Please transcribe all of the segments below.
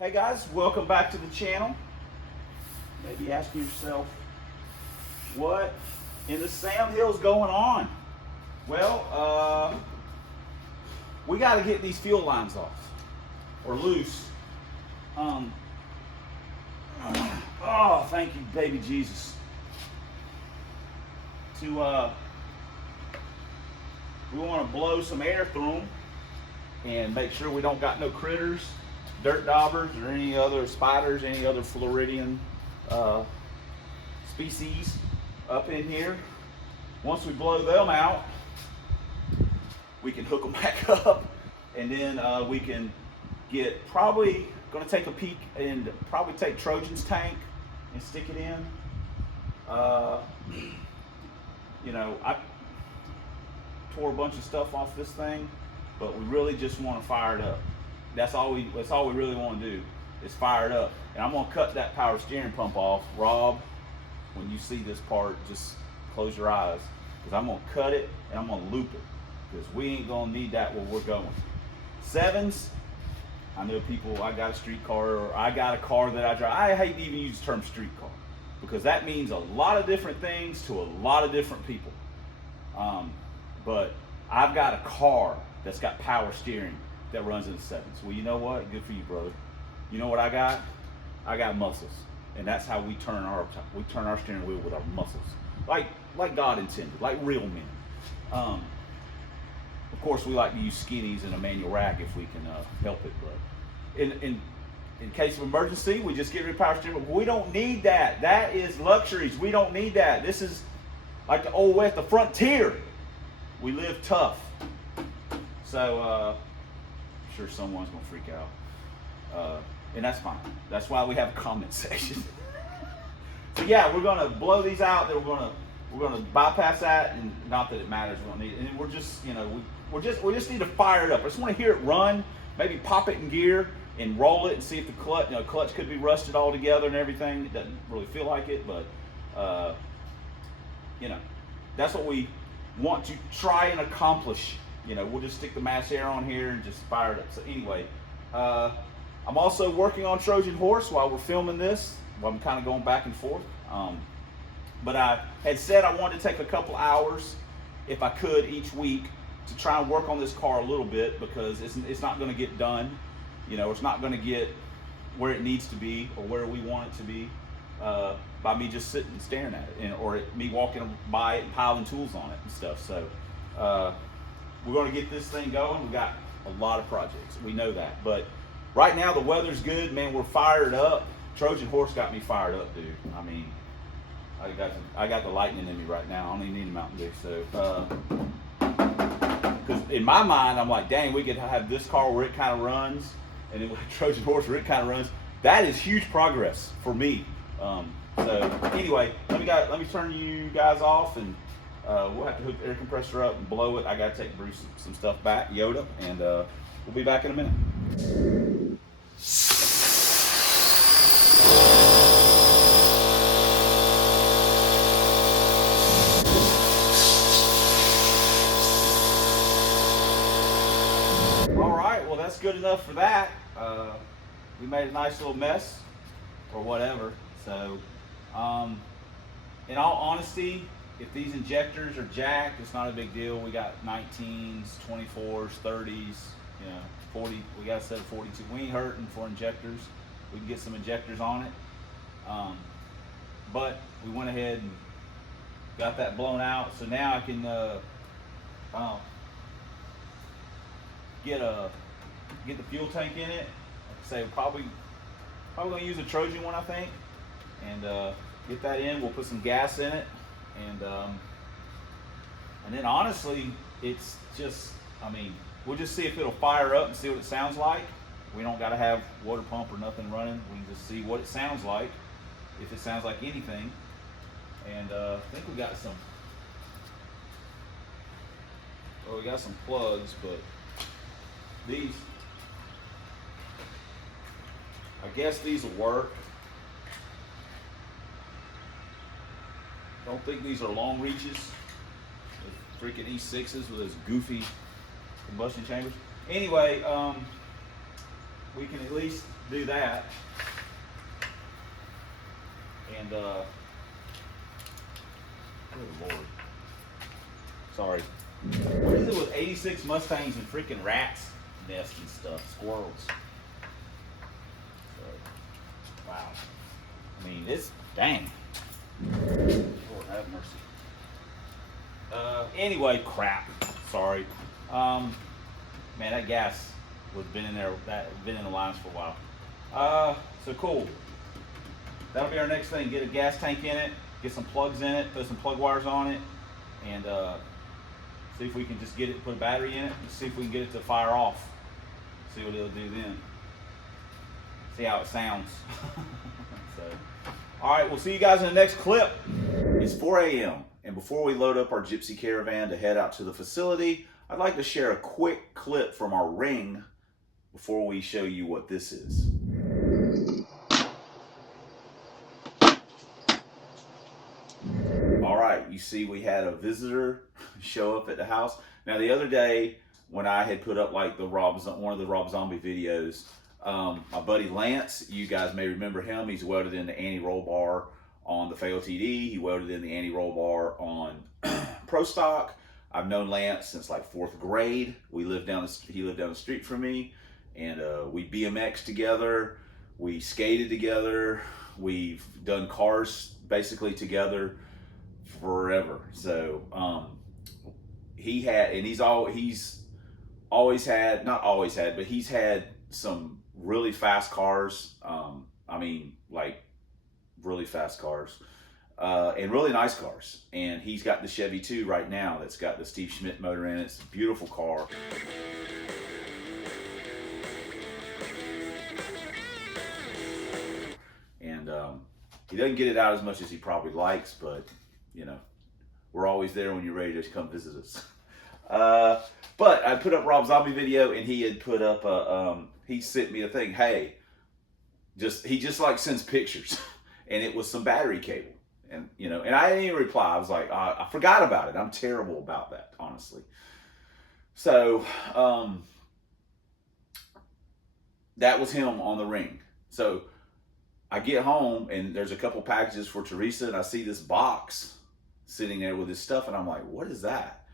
Hey guys, welcome back to the channel. Maybe asking yourself, what in the Sam Hill's going on? Well, we got to get these fuel lines off or loose. Oh, thank you, baby Jesus. We want to blow some air through them and make sure we don't got no critters, dirt daubers, or any other spiders, any other Floridian species up in here. Once we blow them out, we can hook them back up, and then we can get, probably going to take a peek and probably take Trojan's tank and stick it in. You know, I tore a bunch of stuff off this thing, but we really just want to fire it up. That's all we really want to do is fire it up. And I'm gonna cut that power steering pump off. Rob, when you see this part, just close your eyes, because I'm gonna cut it and I'm gonna loop it, because we ain't gonna need that where we're going. Sevens, I know people, I got a street car, or I got a car that I drive. I hate to even use the term street car, because that means a lot of different things to a lot of different people. But I've got a car that's got power steering that runs in the sevens. Well, you know what? Good for you, brother. You know what I got? I got muscles, and that's how we turn our steering wheel, with our muscles, like God intended, like real men. Of course, we like to use skinnies in a manual rack if we can help it, but in case of emergency, we just get rid of power steering. But we don't need that. That is luxuries. We don't need that. This is like the old West, the frontier. We live tough. So I'm sure someone's gonna freak out, and that's fine. That's why we have a comment section. So yeah, we're gonna blow these out. Then we're gonna bypass that, and not that it matters. We don't need it. And we're just, you know, we just need to fire it up. I just want to hear it run. Maybe pop it in gear and roll it and see if the clutch, clutch could be rusted all together and everything. It doesn't really feel like it, but that's what we want to try and accomplish. We'll just stick the mass air on here and just fire it up. So anyway, I'm also working on Trojan Horse while we're filming this. Well, I'm kind of going back and forth. But I had said I wanted to take a couple hours, if I could, each week to try and work on this car a little bit, because it's not going to get done. It's not going to get where it needs to be or where we want it to be by me just sitting and staring at it, or me walking by it and piling tools on it and stuff. So we're going to get this thing going. We've got a lot of projects. We know that. But right now the weather's good, man. We're fired up. Trojan Horse got me fired up, dude. I mean, I got the lightning in me right now. I don't even need a Mountain Dew. So, because in my mind, I'm like, dang, we could have this car where it kind of runs, and then with Trojan Horse where it kind of runs. That is huge progress for me. So anyway, let me turn you guys off, and we'll have to hook the air compressor up and blow it. I got to take Bruce some stuff back, Yoda, and we'll be back in a minute. All right, well, that's good enough for that. We made a nice little mess, or whatever. So, in all honesty, if these injectors are jacked, it's not a big deal. We got 19s, 24s, 30s, 40. We got a set of 42. We ain't hurting for injectors. We can get some injectors on it. But we went ahead and got that blown out. So now I can get the fuel tank in it. Like I say, probably gonna use a Trojan one, I think, and get that in. We'll put some gas in it. And then honestly, it's just, we'll just see if it'll fire up and see what it sounds like. We don't got to have water pump or nothing running. We can just see what it sounds like, if it sounds like anything. And I think we got some plugs, but these, I guess these will work. Don't think these are long reaches. Freaking E6s with those goofy combustion chambers. Anyway, we can at least do that. And good Lord. Sorry. What is it with 86 Mustangs and freaking rats nest and stuff, squirrels? So, wow. I mean, it's dang. Lord have mercy. Anyway, crap. Sorry. Man, that gas was been in there. That been in the lines for a while. So cool. That'll be our next thing. Get a gas tank in it. Get some plugs in it. Put some plug wires on it, and see if we can just get it. Put a battery in it. And see if we can get it to fire off. See what it'll do then. See how it sounds. So, all right. We'll see you guys in the next clip. It's 4 a.m. and before we load up our Gypsy Caravan to head out to the facility, I'd like to share a quick clip from our ring before we show you what this is. All right, you see we had a visitor show up at the house. Now the other day when I had put up like one of the Rob Zombie videos, my buddy Lance, you guys may remember him, he's welded in the anti-roll bar on the Fail TD, he welded in the anti-roll bar on Pro Stock. I've known Lance since like 4th grade. He lived down the street from me, and we BMX together, we skated together, we've done cars basically together forever. So he's always had, not always had, but he's had some really fast cars. I mean, like really fast cars. And really nice cars. And he's got the Chevy 2 right now that's got the Steve Schmidt motor in it. It's a beautiful car. And he doesn't get it out as much as he probably likes, but you know, we're always there when you're ready to come visit us. But I put up Rob Zombie video, and he had put up he sent me a thing. Hey, he just like sends pictures, and it was some battery cable. And you know, and I didn't even reply. I was like, I forgot about it. I'm terrible about that, honestly. So that was him on the ring. So I get home, and there's a couple packages for Teresa, and I see this box sitting there with his stuff, and I'm like, what is that?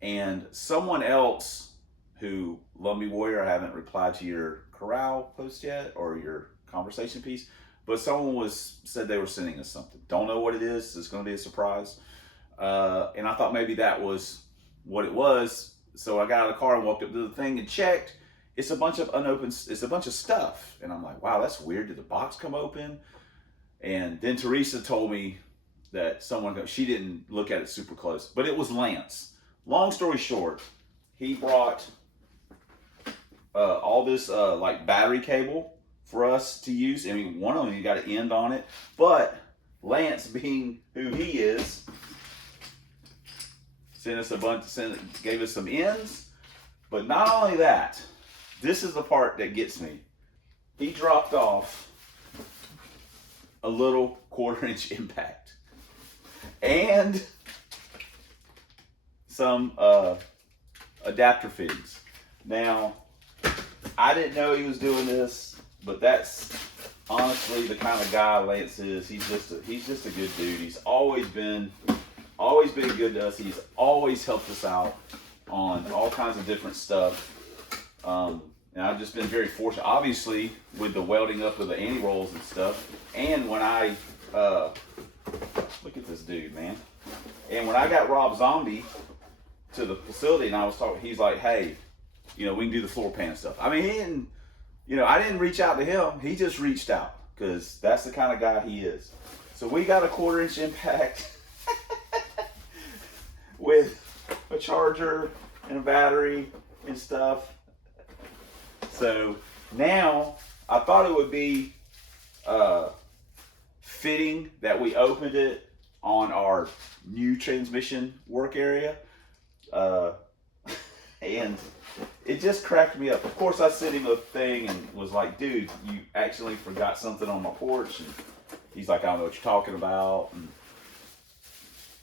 And someone else who, Lumbee Warrior, I haven't replied to your corral post yet, or your conversation piece, but someone said they were sending us something. Don't know what it is. It's going to be a surprise. And I thought maybe that was what it was. So I got out of the car and walked up to the thing and checked. It's a bunch of it's a bunch of stuff. And I'm like, wow, that's weird. Did the box come open? And then Teresa told me that she didn't look at it super close, but it was Lance. Long story short, he brought all this like battery cable for us to use. I mean, one of them, you got an end on it, but Lance, being who he is, gave us some ends. But not only that, this is the part that gets me. He dropped off a little 1/4-inch impact and some adapter fittings. Now, I didn't know he was doing this, but that's honestly the kind of guy Lance is. He's just a good dude. He's always been good to us. He's always helped us out on all kinds of different stuff. And I've just been very fortunate, obviously, with the welding up of the anti-rolls and stuff. And when I look at this dude, man. And when I got Rob Zombie to the facility, and I was talking, he's like, hey, you know, we can do the floor pan stuff. I mean, he didn't. You know, I didn't reach out to him. He just reached out because that's the kind of guy he is. So we got a 1/4-inch impact with a charger and a battery and stuff. So now I thought it would be fitting that we opened it on our new transmission work area. And it just cracked me up. Of course, I sent him a thing and was like, dude, you actually forgot something on my porch. And he's like, I don't know what you're talking about. And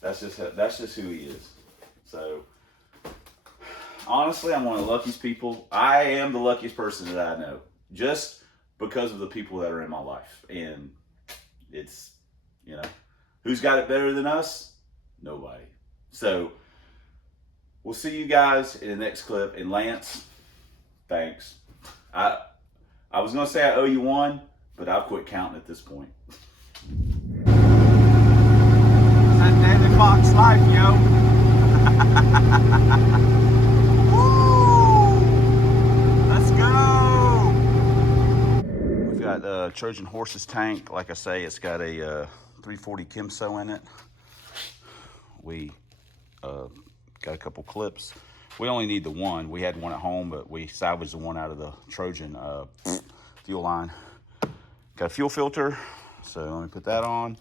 that's just who he is. So honestly, I'm one of the luckiest people. I am the luckiest person that I know. Just because of the people that are in my life. And it's, you know, who's got it better than us? Nobody. So we'll see you guys in the next clip. And Lance, thanks. I was gonna say I owe you one, but I'll quit counting at this point. That David Fox life, yo. Woo! Let's go. We've got Trojan Horse's tank. Like I say, it's got a 340 Kimso in it. We got a couple clips. We only need the one. We had one at home, but we salvaged the one out of the Trojan fuel line. Got a fuel filter, so let me put that on.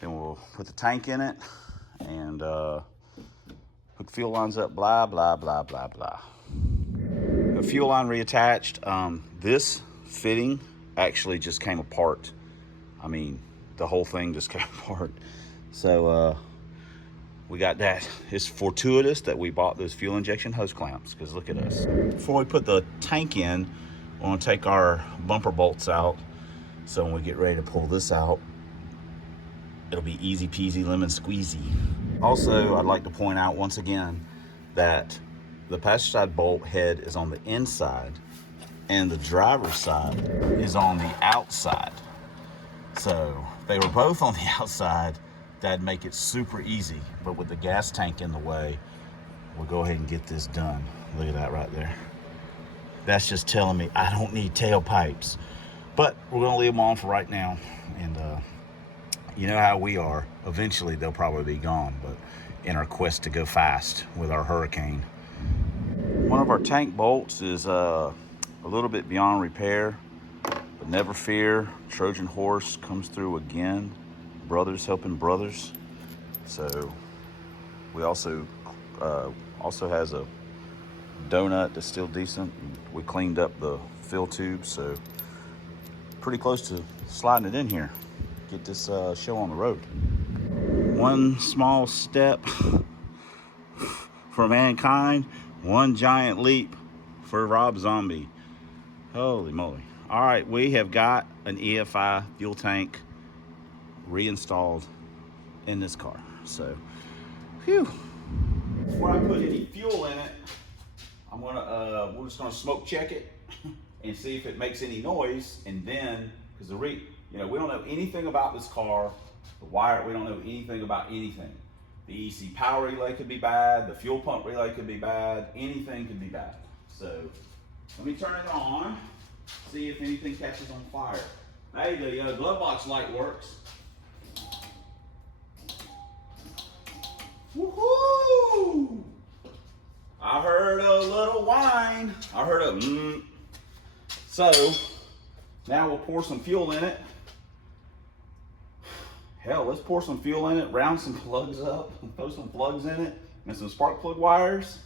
Then we'll put the tank in it and hook fuel lines up, blah, blah, blah, blah, blah. The fuel line reattached. This fitting actually just came apart. I mean, the whole thing just came apart. So we got that. It's fortuitous that we bought those fuel injection hose clamps, because look at us. Before we put the tank in, we're gonna take our bumper bolts out. So when we get ready to pull this out, it'll be easy peasy lemon squeezy. Also, I'd like to point out once again that the passenger side bolt head is on the inside and the driver's side is on the outside. So if they were both on the outside, that'd make it super easy. But with the gas tank in the way, we'll go ahead and get this done. Look at that right there. That's just telling me I don't need tailpipes. But we're gonna leave them on for right now. And you know how we are. Eventually they'll probably be gone, but in our quest to go fast with our Hurricane. One of our tank bolts is a little bit beyond repair, but never fear, Trojan Horse comes through again. Brothers helping brothers. So we also has a donut that's still decent. We cleaned up the fill tube, so pretty close to sliding it in here. Get this show on the road. One small step for mankind, one giant leap for Rob Zombie. Holy moly. All right, we have got an EFI fuel tank reinstalled in this car. So, phew. Before I put any fuel in it, I'm gonna we're just gonna smoke check it and see if it makes any noise. And then, because we don't know anything about this car, the wire, we don't know anything about anything. The EC power relay could be bad, the fuel pump relay could be bad, anything could be bad. So let me turn it on, see if anything catches on fire. Hey, the glove box light works. Woohoo! I heard a little whine. I heard a So now we'll pour some fuel in it. Hell, let's pour some fuel in it, round some plugs up, throw some plugs in it, and some spark plug wires,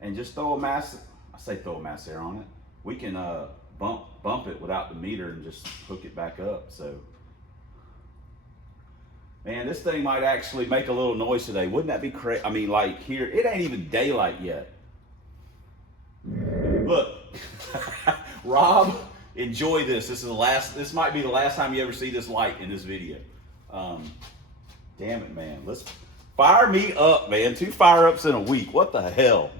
and just throw a mass, I say throw a mass air on it. We can bump it without the meter and just hook it back up. So, man, this thing might actually make a little noise today. Wouldn't that be crazy? I mean, like here, it ain't even daylight yet. Look, Rob, enjoy this. This might be the last time you ever see this light in this video. Damn it, man. Let's fire me up, man. 2 fire-ups in a week. What the hell?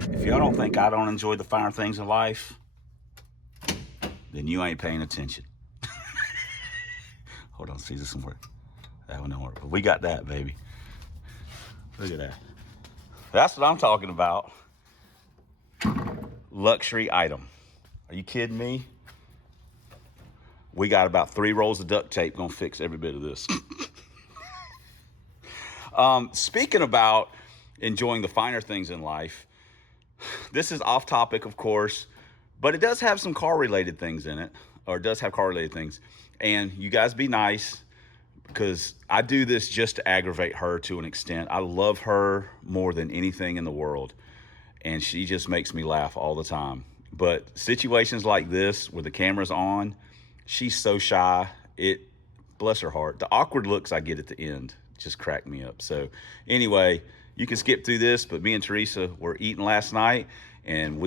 If y'all don't think I don't enjoy the finer things in life, then you ain't paying attention. Hold on, see, this one work. That one don't work. But we got that, baby. Look at that. That's what I'm talking about. Luxury item. Are you kidding me? We got about 3 rolls of duct tape gonna fix every bit of this. Speaking about enjoying the finer things in life, this is off topic, of course, but it does have some car related things in it, or it does have car related things. And you guys be nice, because I do this just to aggravate her to an extent. I love her more than anything in the world, and she just makes me laugh all the time. But situations like this where the camera's on, she's so shy. Bless her heart. The awkward looks I get at the end just crack me up. So anyway, you can skip through this, but me and Teresa were eating last night, and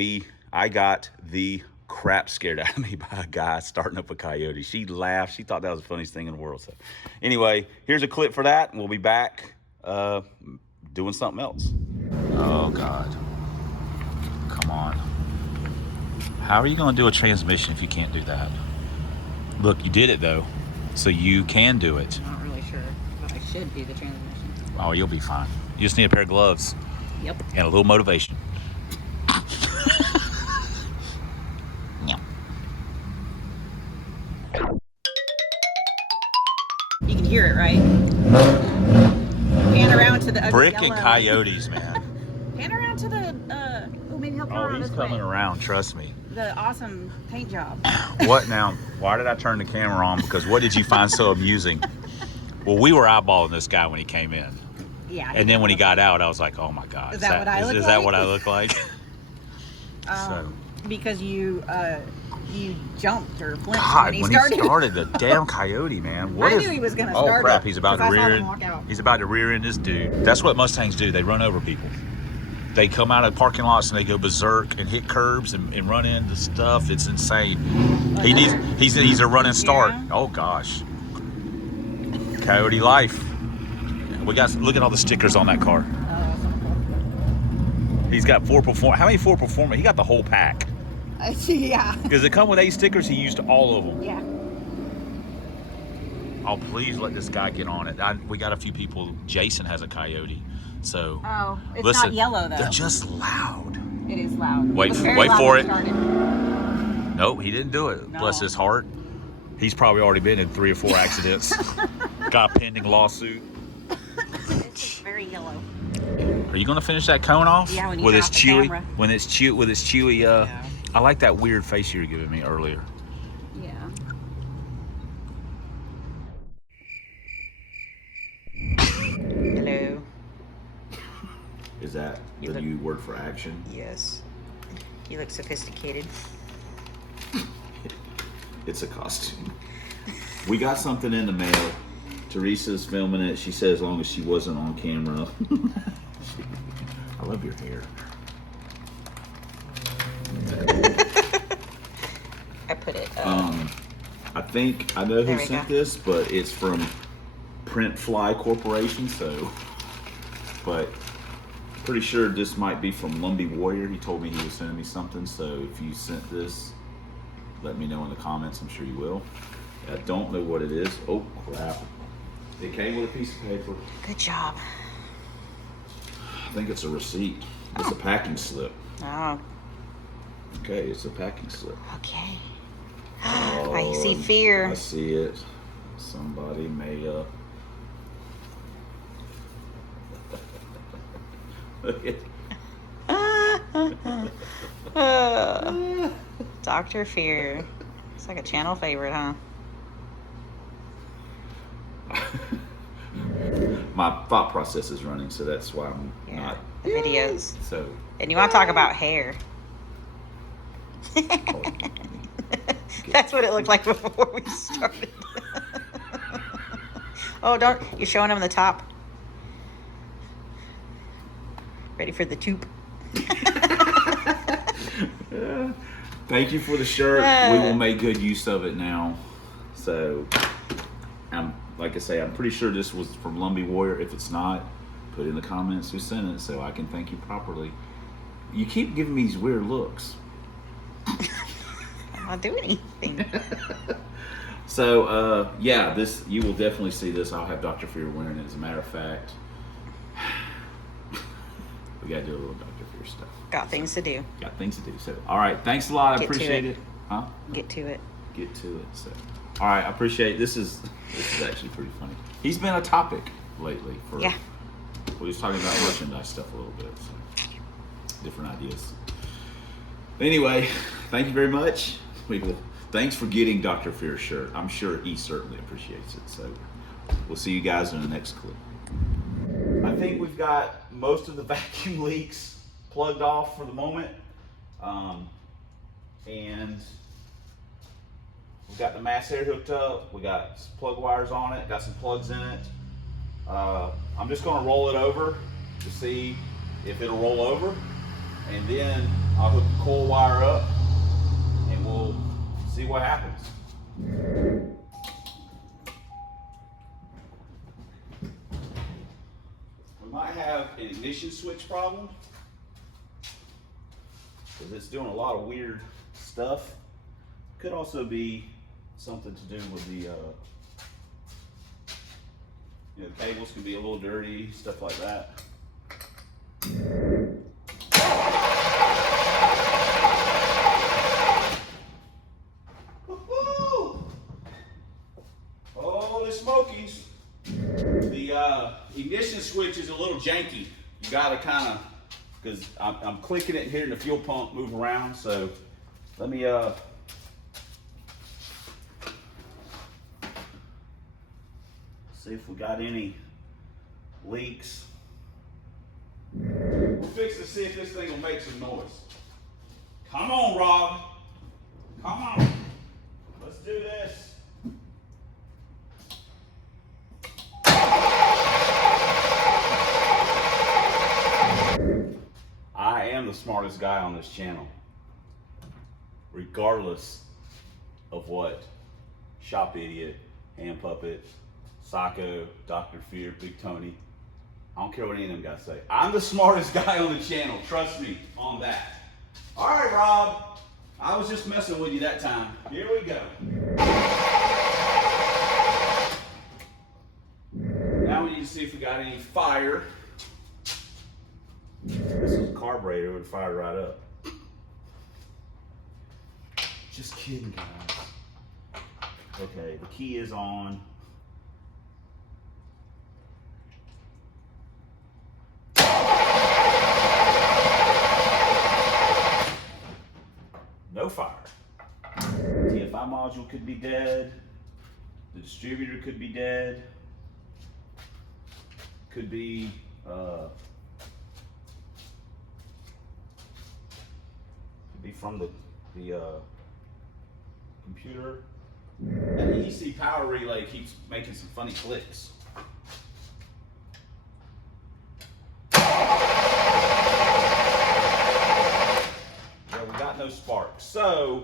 I got the crap scared out of me by a guy starting up a Coyote. She laughed. She thought that was the funniest thing in the world. So anyway, here's a clip for that. We'll be back doing something else. Oh, God. Come on. How are you going to do a transmission if you can't do that? Look, you did it, though, so you can do it. I'm not really sure, but I should do the transmission. Oh, you'll be fine. You just need a pair of gloves. Yep. And a little motivation. You can hear it, right? Pan around to the ugly Brick and yellow. Coyotes, man. Pan around to the, maybe he'll come around He's this coming way. around, trust me. The awesome paint job. What now? Why did I turn the camera on? Because what did you find so amusing? Well, we were eyeballing this guy when he came in. Yeah. And then when he got out, I was like, oh my God. Is that what I look Is like? that what I look like? So. Because you jumped or flinched God, when he started the damn Coyote, man. I knew he was gonna start. Oh crap! it He's about to 'cause I saw rear him end. walk out. He's about to rear end this dude. That's what Mustangs do. They run over people. They come out of parking lots and they go berserk and hit curbs and run into stuff. It's insane. He's a running start. Yeah. Oh gosh. Coyote life. Look at all the stickers on that car. He's got 4 perform. How many 4 performance? He got the whole pack. Yeah. Because it come with 8 stickers. He used all of them. Yeah. Oh, please let this guy get on it. We got a few people. Jason has a Coyote, so. Oh, it's listen, not yellow though. They're just loud. It is loud. Wait It was very for loud it. when started. Nope, he didn't do it. No. Bless his heart. He's probably already been in 3 or 4 accidents. Got a pending lawsuit. It's just very yellow. Are you gonna finish that cone off? Yeah, when you with drop its the chewy, camera. with its chewy. Yeah. I like that weird face you were giving me earlier. Yeah. Hello. Is that You the look- new word for action? Yes. You look sophisticated. It's a costume. We got something in the mail. Teresa's filming it. She said as long as she wasn't on camera. I love your hair. I put it. I think I know There who we sent go. this, but it's from Print Fly Corporation. So, but pretty sure this might be from Lumbee Warrior. He told me he was sending me something. So if you sent this, let me know in the comments. I'm sure you will. I don't know what it is. Oh crap! It came with a piece of paper. Good job. I think it's a receipt. It's a packing slip. Oh, Okay, it's a packing slip. okay. I see I fear. see it. Somebody may Look at Dr. Fear. It's like a channel favorite, huh? my thought process is running, so that's why I'm Yeah. not. The videos. So And you want to talk about hair? That's what it looked like before we started. Oh, don't. You're showing them the top. Ready for the tube. thank you for the shirt. We will make good use of it now. So, like I say, I'm pretty sure this was from Lumbee Warrior. If it's not, put in the comments who sent it so I can thank you properly. You keep giving me these weird looks. I'm not doing anything. So, yeah, this you will definitely see this. I'll have Dr. Fear wearing it. As a matter of fact, we got to do a little Dr. Fear stuff. Got things to do. Got things to do. So, all right, thanks a lot. I Get to appreciate it. it. Huh? Get to it. Get to it. So, all right, I appreciate it. This is actually pretty funny. He's been a topic lately for. Yeah. We was talking about merchandise stuff a little bit. So, different ideas. Anyway, thank you very much. Thanks for getting Dr. Fear's shirt. I'm sure he certainly appreciates it. So we'll see you guys in the next clip. I think we've got most of the vacuum leaks plugged off for the moment. And we've got the mass air hooked up. We got some plug wires on it, got some plugs in it. I'm just gonna roll it over to see if it'll roll over. And then I'll hook the coil wire up and we'll see what happens. We might have an ignition switch problem because it's doing a lot of weird stuff. Could also be something to do with the, the cables can be a little dirty, stuff like that. Woo-hoo! Holy smokies. The ignition switch is a little janky. You gotta kind of, because I'm clicking it and hitting the fuel pump move around, so let me see if we got any leaks. We'll fix to see if this thing will make some noise. Come on, Rob. Come on. Let's do this. I am the smartest guy on this channel, regardless of what Shop Idiot, Hand Puppet, Psycho, Dr. Fear, Big Tony, I don't care what any of them guys say. I'm the smartest guy on the channel. Trust me on that. All right, Rob. I was just messing with you that time. Here we go. Now we need to see if we got any fire. This is a carburetor, it would fire right up. Just kidding, guys. Okay, the key is on. No fire. T-5 module could be dead. The distributor could be dead. Could be from the computer. And the EC power relay keeps making some funny clicks. No sparks. So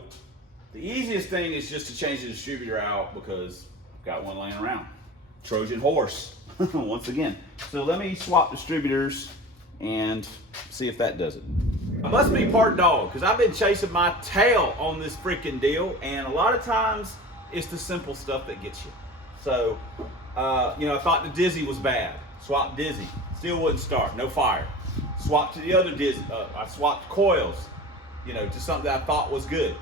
the easiest thing is just to change the distributor out because I've got one laying around. Trojan horse once again. So let me swap distributors and see if that does it. I must be part dog because I've been chasing my tail on this freaking deal, and a lot of times it's the simple stuff that gets you. So I thought the Dizzy was bad. Swapped Dizzy, still wouldn't start, no fire. Swapped to the other Dizzy. I swapped coils, to something that I thought was good.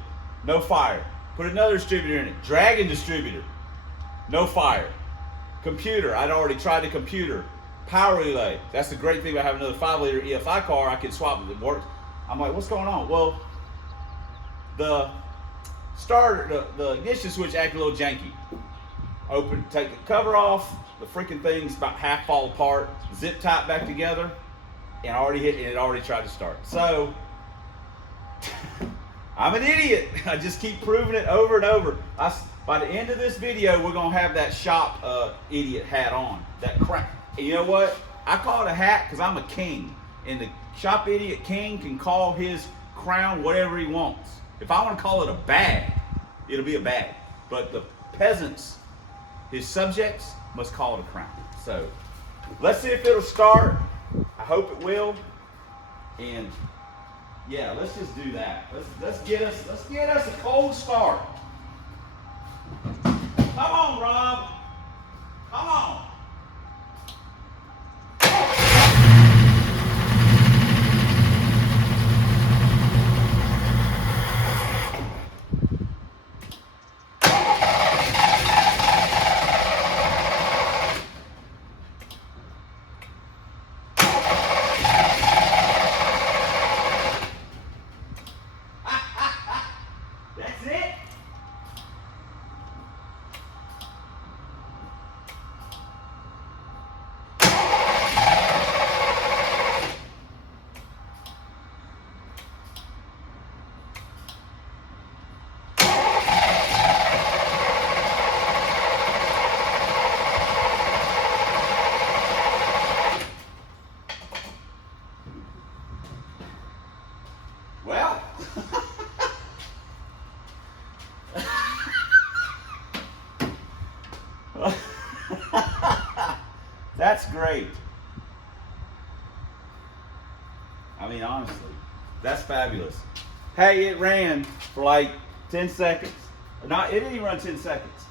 No fire. Put another distributor in it. Dragon distributor. No fire. Computer. I'd already tried the computer. Power relay. That's the great thing about having another 5-liter EFI car. I can swap it. It works. I'm like, what's going on? Well, the starter, the ignition switch acted a little janky. Open, take the cover off. The freaking thing's about half fall apart. Zip tied back together. And it already tried to start. So, I'm an idiot. I just keep proving it over and over. By the end of this video, we're gonna have that shop idiot hat on. That crap. And you know what? I call it a hat because I'm a king, and the shop idiot king can call his crown whatever he wants. If I want to call it a bag, it'll be a bag. But the peasants, his subjects, must call it a crown. So let's see if it'll start. I hope it will. And yeah, let's just do that. Let's get us a cold start. Come on, Rob. Come on. That's great. I mean, honestly, that's fabulous. Hey, it ran for like 10 seconds. Not, it didn't even run 10 seconds,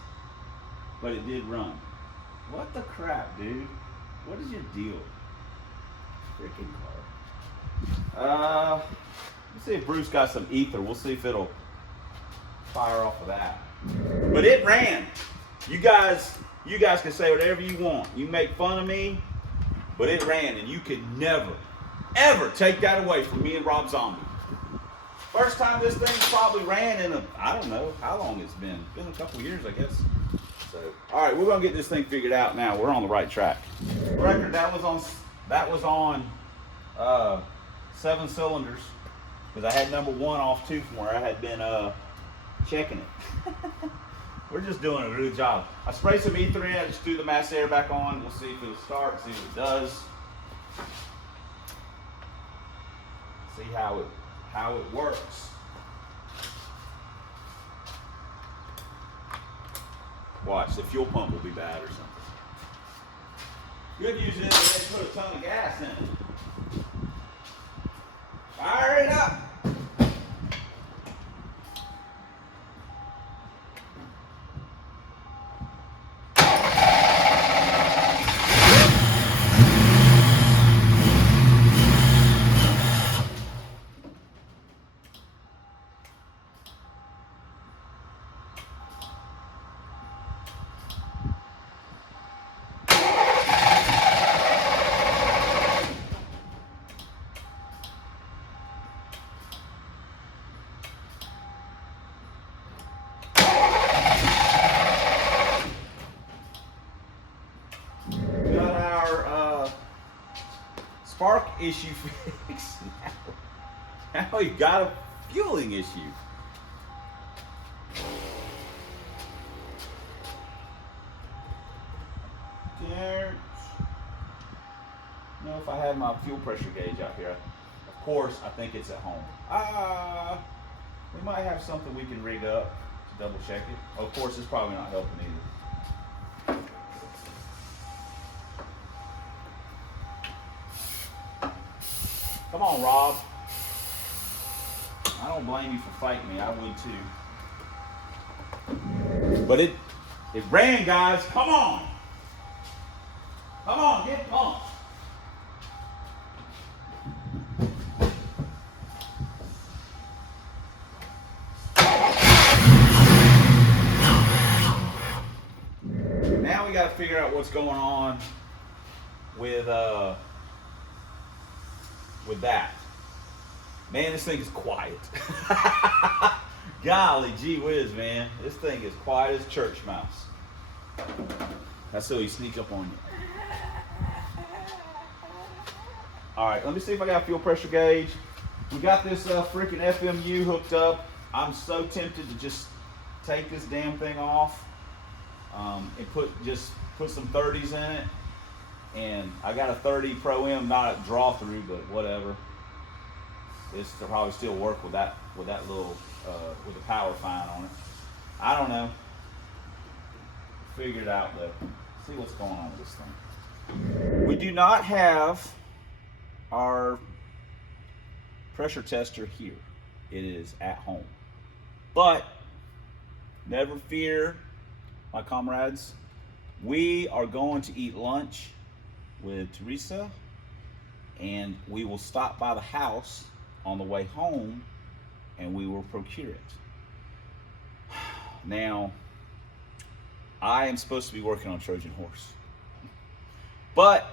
but it did run. What the crap, dude? What is your deal? Freaking car. Let's see if Bruce got some ether. We'll see if it'll fire off of that. But it ran. You guys can say whatever you want. You make fun of me, but it ran, and you could never, ever take that away from me and Rob Zombie. First time this thing probably ran in I don't know how long it's been. It's been a couple years, I guess. So, all right, we're gonna get this thing figured out now. We're on the right track. Record that was on 7 cylinders, because I had number 1 off 2 from where I had been checking it. We're just doing a good job. I sprayed some ether in. I just threw the mass air back on. We'll see if it'll start. See what it does. See how it works. Watch, the fuel pump will be bad or something. Good news is they put a ton of gas in it. Fire it up. Spark issue fixed. Now we've got a fueling issue. There. You know, if I had my fuel pressure gauge out here, of course I think it's at home. We might have something we can rig up to double check it. Of course, it's probably not helping either. Come on, Rob. I don't blame you for fighting me. I would too. But it ran, guys. Come on. Come on, get pumped. Now we got to figure out what's going on with that. Man, this thing is quiet. Golly gee whiz, man. This thing is quiet as church mouse. That's so he sneak up on you. All right, let me see if I got a fuel pressure gauge. We got this freaking FMU hooked up. I'm so tempted to just take this damn thing off and put some 30s in it. And I got a 30 Pro M, not a draw through, but whatever. This will probably still work with that little with the power fine on it. I don't know. Figure it out though. See what's going on with this thing. We do not have our pressure tester here. It is at home. But never fear, my comrades. We are going to eat lunch with Teresa, and we will stop by the house on the way home and we will procure it. Now, I am supposed to be working on Trojan Horse, but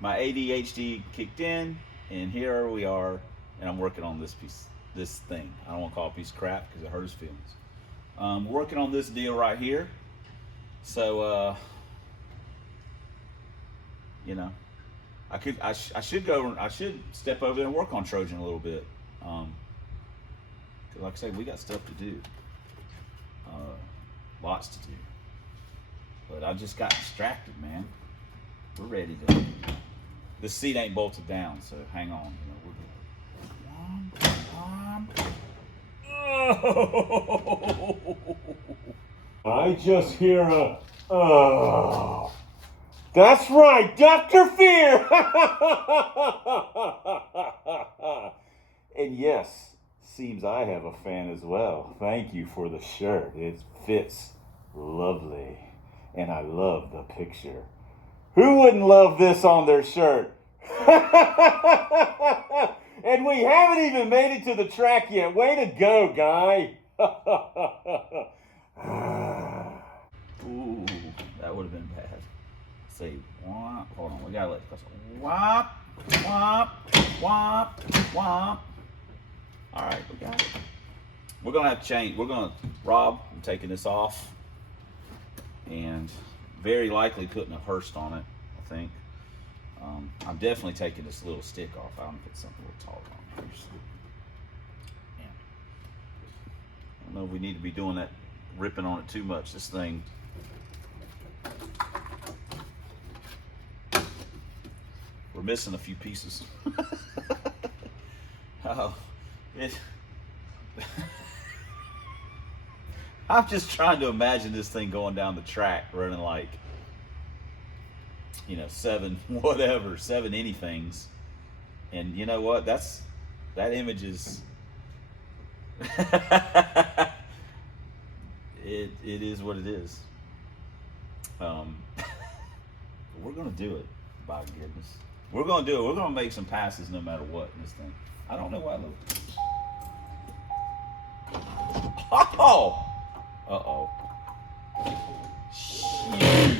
my ADHD kicked in, and here we are, and I'm working on this thing. I don't want to call it a piece of crap because it hurt his feelings. Working on this deal right here. So, you know, I should step over there and work on Trojan a little bit. Cause like I say, we got stuff to do. Lots to do. But I just got distracted, man. We're ready to. This seat ain't bolted down, so hang on. You know, we're good. Oh. I just hear a, oh. That's right, Dr. Fear! And yes, seems I have a fan as well. Thank you for the shirt. It fits lovely. And I love the picture. Who wouldn't love this on their shirt? And we haven't even made it to the track yet. Way to go, guy. Ooh, that would have been bad. Let's see, womp. Hold on, we gotta let it go. Womp, womp, womp, womp. All right, we got it. We're gonna have to change. Rob, I'm taking this off, and very likely putting a Hearst on it. I think. I'm definitely taking this little stick off. I'm gonna put something a little taller on here. Yeah. I don't know if we need to be doing that, ripping on it too much. This thing. We're missing a few pieces. Oh, I'm just trying to imagine this thing going down the track running like, you know, 7 anythings. And you know what? That image is it is what it is. We're gonna do it, by goodness. We're gonna do it. We're gonna make some passes no matter what in this thing. I don't know why I love it. Oh! Uh-oh. Shoot.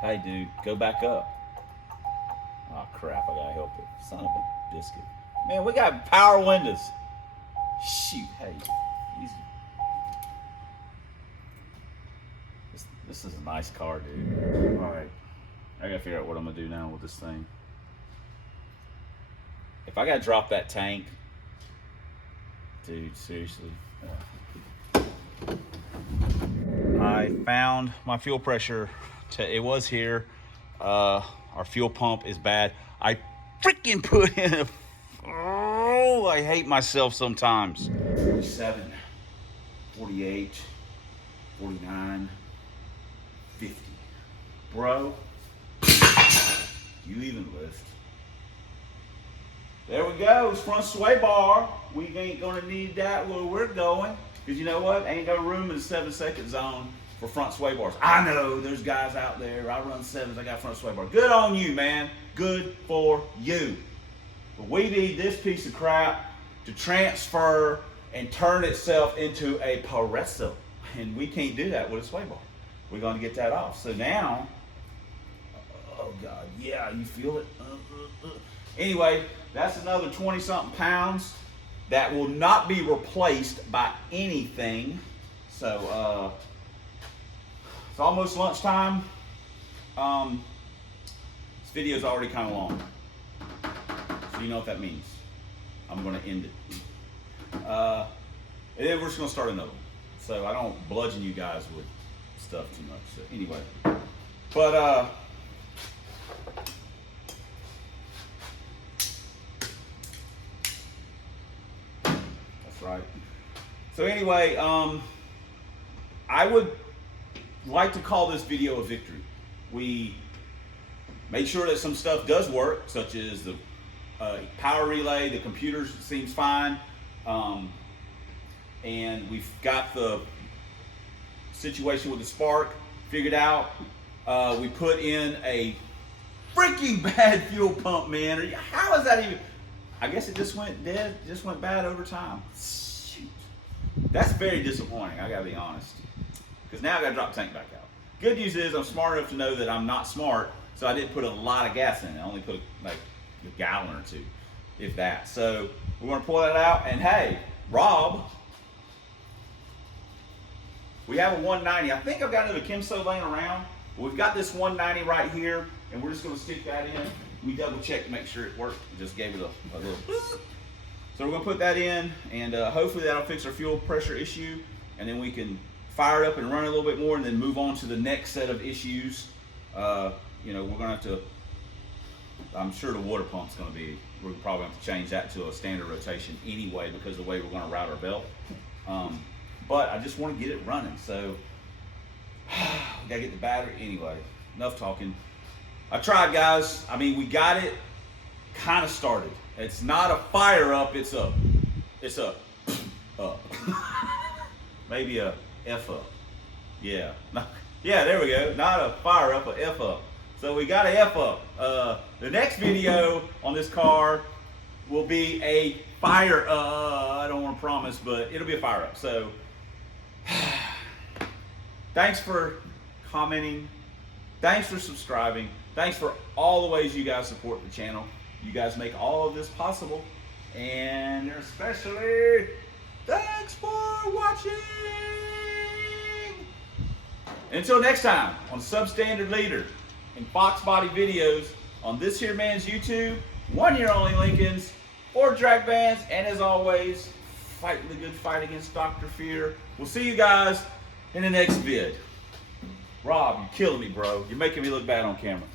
Hey, dude, go back up. Oh, crap, I gotta help it. Son of a biscuit. Man, we got power windows. Shoot, hey, easy. This is a nice car, dude. All right, I gotta figure out what I'm gonna do now with this thing. If I gotta drop that tank, dude, seriously. I found my fuel pressure. It was here. Our fuel pump is bad. I freaking put in a. Oh, I hate myself sometimes. 47, 48, 49, 50. Bro, you even lift. There we go, it's front sway bar. We ain't gonna need that where we're going. Because you know what? Ain't no room in the 7-second zone for front sway bars. I know there's guys out there. I run 7s, I got front sway bar. Good on you, man. Good for you. But we need this piece of crap to transfer and turn itself into a Paresso. And we can't do that with a sway bar. We're gonna get that off. So now, oh God, yeah, you feel it? Anyway, that's another 20-something pounds that will not be replaced by anything. So it's almost lunchtime. This video's already kind of long, so you know what that means. I'm going to end it, and then we're just going to start another one, so I don't bludgeon you guys with stuff too much. So anyway, but right. So anyway, I would like to call this video a victory. We made sure that some stuff does work, such as the power relay, the computer seems fine, and we've got the situation with the spark figured out. We put in a freaking bad fuel pump, man. How is that even? I guess it just went dead, just went bad over time. Shoot. That's very disappointing, I gotta be honest. Because now I gotta drop the tank back out. Good news is I'm smart enough to know that I'm not smart, so I didn't put a lot of gas in it. I only put like a gallon or two, if that. So we're gonna pull that out, and hey, Rob, we have a 190. I think I've got another Kimso laying around. We've got this 190 right here, and we're just gonna stick that in. We double checked to make sure it worked. We just gave it a little. So we're gonna put that in, and hopefully that'll fix our fuel pressure issue, and then we can fire it up and run it a little bit more, and then move on to the next set of issues. You know, we're gonna have to. I'm sure the water pump's we're probably gonna have to change that to a standard rotation anyway, because of the way we're gonna route our belt. But I just want to get it running. So we gotta get the battery anyway. Enough talking. I tried, guys. I mean, we got it kind of started. It's not a fire up. It's a up. Maybe a F up. Yeah. Yeah, there we go. Not a fire up, a F up. So we got a F up. The next video on this car will be a fire. I don't want to promise, but it'll be a fire up. So thanks for commenting. Thanks for subscribing. Thanks for all the ways you guys support the channel. You guys make all of this possible. And especially, thanks for watching. Until next time, on Substandard Leader and Fox Body videos on this here man's YouTube, 1 year only Lincolns, 4 track vans, and as always, fighting the good fight against Dr. Fear. We'll see you guys in the next vid. Rob, you're killing me, bro. You're making me look bad on camera.